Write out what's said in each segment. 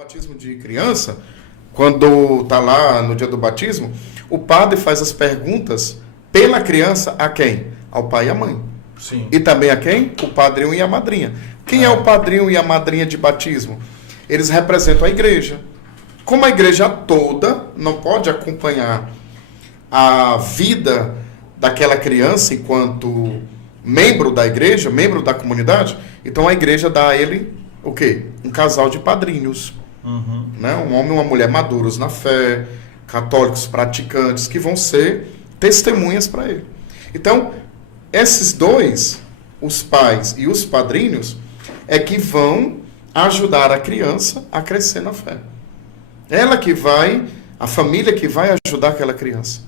batismo de criança, quando está lá no dia do batismo, o padre faz as perguntas pela criança a quem? Ao pai e à mãe. Sim. E também a quem? O padrinho e a madrinha. Quem é o padrinho e a madrinha de batismo? Eles representam a igreja. Como a igreja toda não pode acompanhar a vida daquela criança enquanto membro da igreja, membro da comunidade, então a igreja dá a ele o quê? Um casal de padrinhos. Né? Um homem e uma mulher maduros na fé, católicos praticantes, que vão ser testemunhas para ele. Então, esses dois, os pais e os padrinhos, é que vão ajudar a criança a crescer na fé. Ela que vai, a família que vai ajudar aquela criança.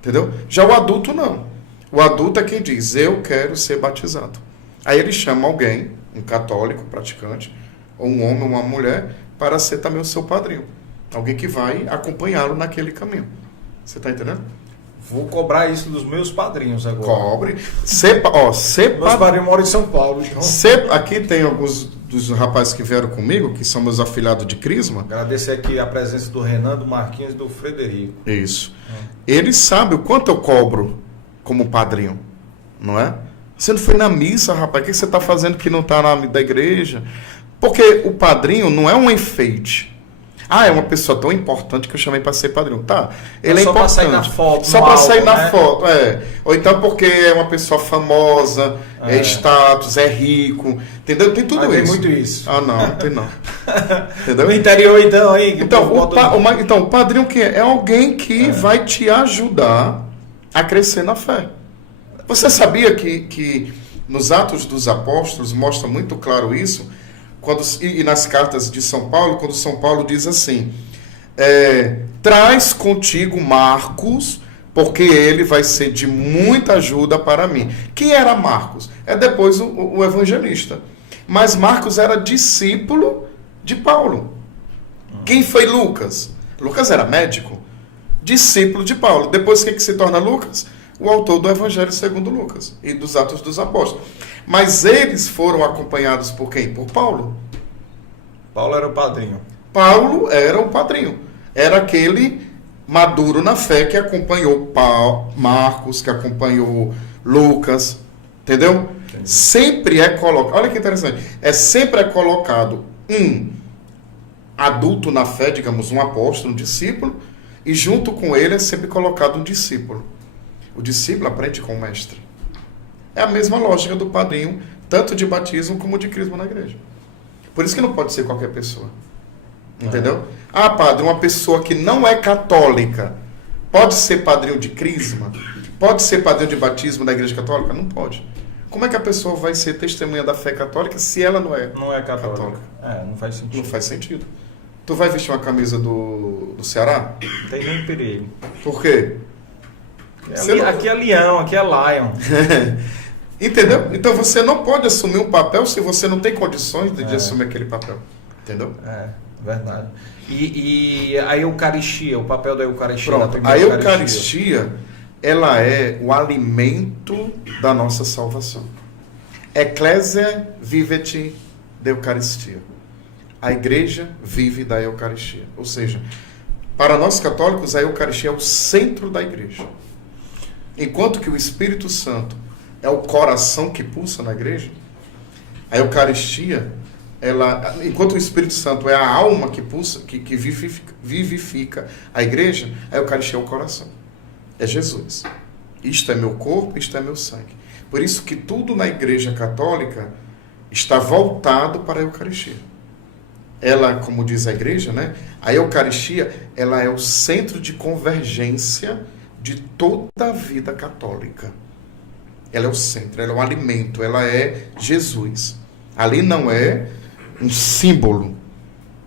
Entendeu? Já o adulto não. O adulto é quem diz, eu quero ser batizado. Aí ele chama alguém, um católico praticante, ou um homem ou uma mulher, para ser também o seu padrinho. Alguém que vai acompanhá-lo naquele caminho. Você está entendendo? Vou cobrar isso dos meus padrinhos agora. Cobre. Meus padrinhos moram em São Paulo. Então. Aqui tem alguns dos rapazes que vieram comigo, que são meus afilhados de Crisma. Agradecer aqui a presença do Renan, do Marquinhos e do Frederico. Isso. Eles sabem o quanto eu cobro como padrinho, não é? Você não foi na missa, rapaz. O que você está fazendo que não está da igreja? Porque o padrinho não é um enfeite. É uma pessoa tão importante que eu chamei para ser padrinho. Tá, ele é só importante. Só para sair na foto. Só para sair na foto, Ou então porque é uma pessoa famosa, é status, é rico. Entendeu? Tem tudo isso. Tem muito isso. Não tem não. Entendeu? No interior, então, aí. Então, o padrinho que é alguém que vai te ajudar a crescer na fé. Você sabia que nos Atos dos Apóstolos mostra muito claro isso? E nas cartas de São Paulo, quando São Paulo diz assim, traz contigo Marcos, porque ele vai ser de muita ajuda para mim. Quem era Marcos? É depois o evangelista. Mas Marcos era discípulo de Paulo. Quem foi Lucas? Lucas era médico, discípulo de Paulo. Depois, o que se torna Lucas? O autor do Evangelho segundo Lucas e dos Atos dos Apóstolos. Mas eles foram acompanhados por quem? Por Paulo. Paulo era o padrinho. Paulo era o padrinho. Era aquele maduro na fé que acompanhou Marcos, que acompanhou Lucas. Entendeu? Entendi. Sempre é colocado... Olha que interessante. Sempre é colocado um adulto na fé, digamos, um apóstolo, um discípulo, e junto com ele é sempre colocado um discípulo. O discípulo aprende com o mestre. É a mesma lógica do padrinho, tanto de batismo como de crisma na igreja. Por isso que não pode ser qualquer pessoa. Entendeu? Padre, uma pessoa que não é católica pode ser padrinho de crisma? Pode ser padrinho de batismo da igreja católica? Não pode. Como é que a pessoa vai ser testemunha da fé católica se ela não é católica? Não faz sentido. Não faz sentido. Tu vai vestir uma camisa do Ceará? Tem nem perigo. Por quê? Aqui é leão, aqui é lion. Entendeu? Então você não pode assumir um papel se você não tem condições de assumir aquele papel. Entendeu? Verdade. E a Eucaristia, o papel da Eucaristia. Pronto, a Eucaristia, ela é o alimento da nossa salvação. Ecclesia vivet de Eucaristia. A igreja vive da Eucaristia. Ou seja, para nós católicos, a Eucaristia é o centro da igreja. Enquanto que o Espírito Santo é o coração que pulsa na igreja, a Eucaristia, enquanto o Espírito Santo é a alma que pulsa, que vivifica a igreja, a Eucaristia é o coração. É Jesus. Isto é meu corpo, isto é meu sangue. Por isso que tudo na igreja católica está voltado para a Eucaristia. Ela, como diz a igreja, né? A Eucaristia, ela é o centro de convergência de toda a vida católica. Ela é o centro, ela é o alimento, ela é Jesus. Ali não é um símbolo,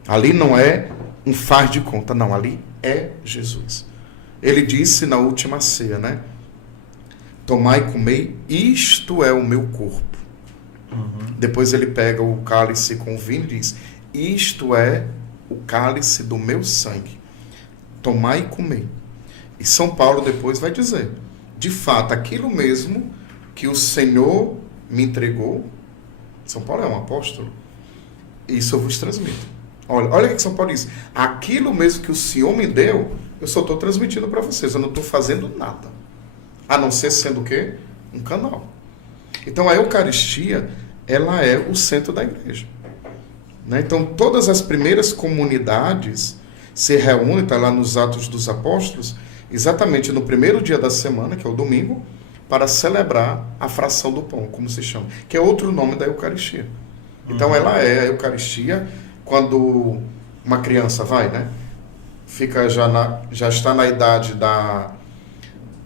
ali não é um faz de conta, não, ali é Jesus. Ele disse na última ceia, né? Tomai e comei, isto é o meu corpo. Depois ele pega o cálice com o vinho e diz, isto é o cálice do meu sangue. Tomai e comei. E São Paulo depois vai dizer, de fato, aquilo mesmo que o Senhor me entregou, São Paulo é um apóstolo, isso eu vos transmito. Olha o que São Paulo diz. Aquilo mesmo que o Senhor me deu, eu só estou transmitindo para vocês. Eu não estou fazendo nada. A não ser sendo o quê? Um canal. Então a Eucaristia, ela é o centro da igreja. Né? Então todas as primeiras comunidades se reúnem, está lá nos Atos dos Apóstolos, exatamente no primeiro dia da semana, que é o domingo, para celebrar a fração do pão, como se chama, que é outro nome da Eucaristia. Então ela é a Eucaristia quando uma criança vai, né? Já está na idade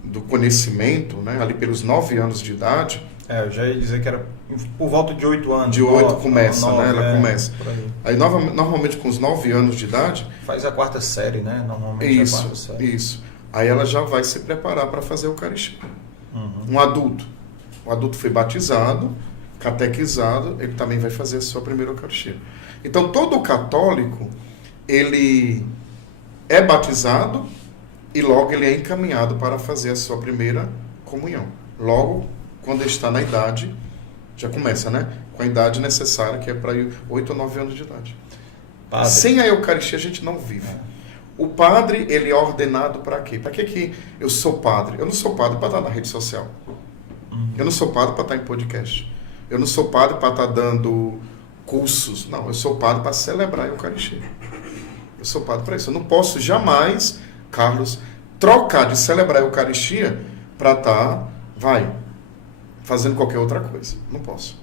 do conhecimento, né? Ali pelos 9 anos de idade. Eu já ia dizer que era por volta de 8 anos. De 8 começa, 9, né? Ela começa. Aí Normalmente com os 9 anos de idade... Faz a 4ª série, né? Normalmente isso, é a 4ª série. Isso. Aí ela já vai se preparar para fazer a Eucaristia. Um adulto. O adulto foi batizado, catequizado, ele também vai fazer a sua primeira Eucaristia. Então, todo católico, ele é batizado e logo ele é encaminhado para fazer a sua primeira comunhão. Logo, quando está na idade, já começa, né? Com a idade necessária, que é para 8 ou 9 anos de idade. Padre. Sem a Eucaristia, a gente não vive. O padre, ele é ordenado para quê? Para que eu sou padre? Eu não sou padre para estar na rede social. Eu não sou padre para estar em podcast. Eu não sou padre para estar dando cursos. Não, eu sou padre para celebrar a Eucaristia. Eu sou padre para isso. Eu não posso jamais, Carlos, trocar de celebrar a Eucaristia para estar, fazendo qualquer outra coisa. Não posso.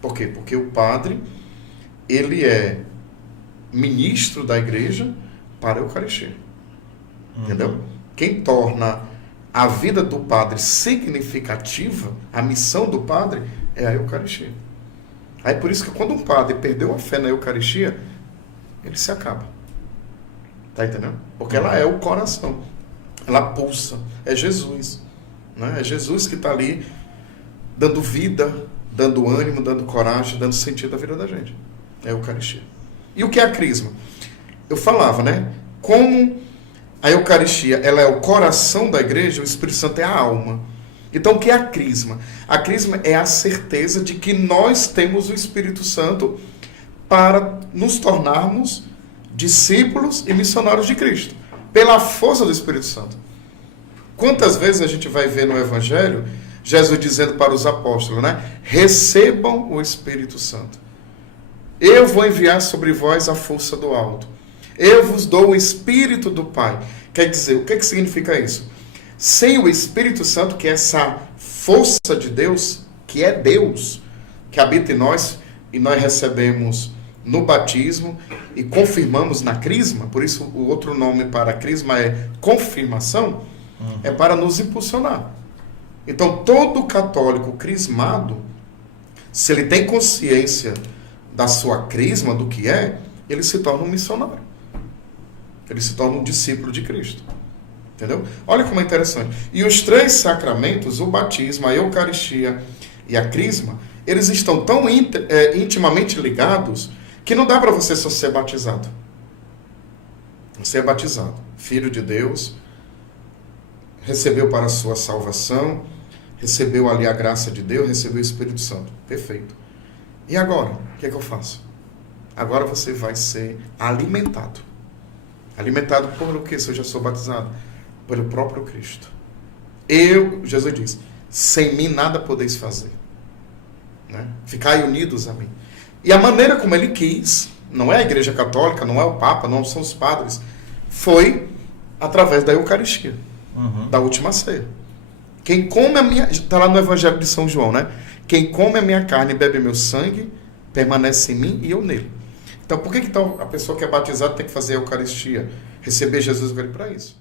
Por quê? Porque o padre, ele é ministro da igreja para a Eucaristia. Entendeu? Quem torna a vida do padre significativa, a missão do padre, é a Eucaristia. Aí por isso que quando um padre perdeu a fé na Eucaristia, ele se acaba. Tá entendendo? Porque ela é o coração. Ela pulsa. É Jesus. Né? É Jesus que está ali dando vida, dando ânimo, dando coragem, dando sentido à vida da gente. É a Eucaristia. E o que é a Crisma? Eu falava, né? Como a Eucaristia, ela é o coração da igreja, o Espírito Santo é a alma. Então, o que é a Crisma? A Crisma é a certeza de que nós temos o Espírito Santo para nos tornarmos discípulos e missionários de Cristo, pela força do Espírito Santo. Quantas vezes a gente vai ver no Evangelho Jesus dizendo para os apóstolos, né? Recebam o Espírito Santo. Eu vou enviar sobre vós a força do alto. Eu vos dou o Espírito do Pai. Quer dizer, o que significa isso? Sem o Espírito Santo, que é essa força de Deus, que é Deus, que habita em nós, e nós recebemos no batismo e confirmamos na Crisma, por isso o outro nome para a Crisma é confirmação, é para nos impulsionar. Então, todo católico crismado, se ele tem consciência da sua crisma, do que é, ele se torna um missionário. Ele se torna um discípulo de Cristo. Entendeu? Olha como é interessante. E os 3 sacramentos, o batismo, a Eucaristia e a Crisma, eles estão tão intimamente ligados que não dá para você só ser batizado. Você é batizado, filho de Deus, recebeu para a sua salvação, recebeu ali a graça de Deus, recebeu o Espírito Santo. Perfeito. E agora? O que é que eu faço? Agora você vai ser alimentado. Alimentado por o quê? Se eu já sou batizado? Pelo próprio Cristo. Jesus diz, sem mim nada podeis fazer. Né? Ficai unidos a mim. E a maneira como ele quis, não é a Igreja Católica, não é o Papa, não são os padres, foi através da Eucaristia, da última ceia. Quem come a minha... Está lá no Evangelho de São João, né? Quem come a minha carne e bebe meu sangue, permanece em mim e eu nele. Então, por que então a pessoa que é batizada tem que fazer a Eucaristia? Receber Jesus para isso.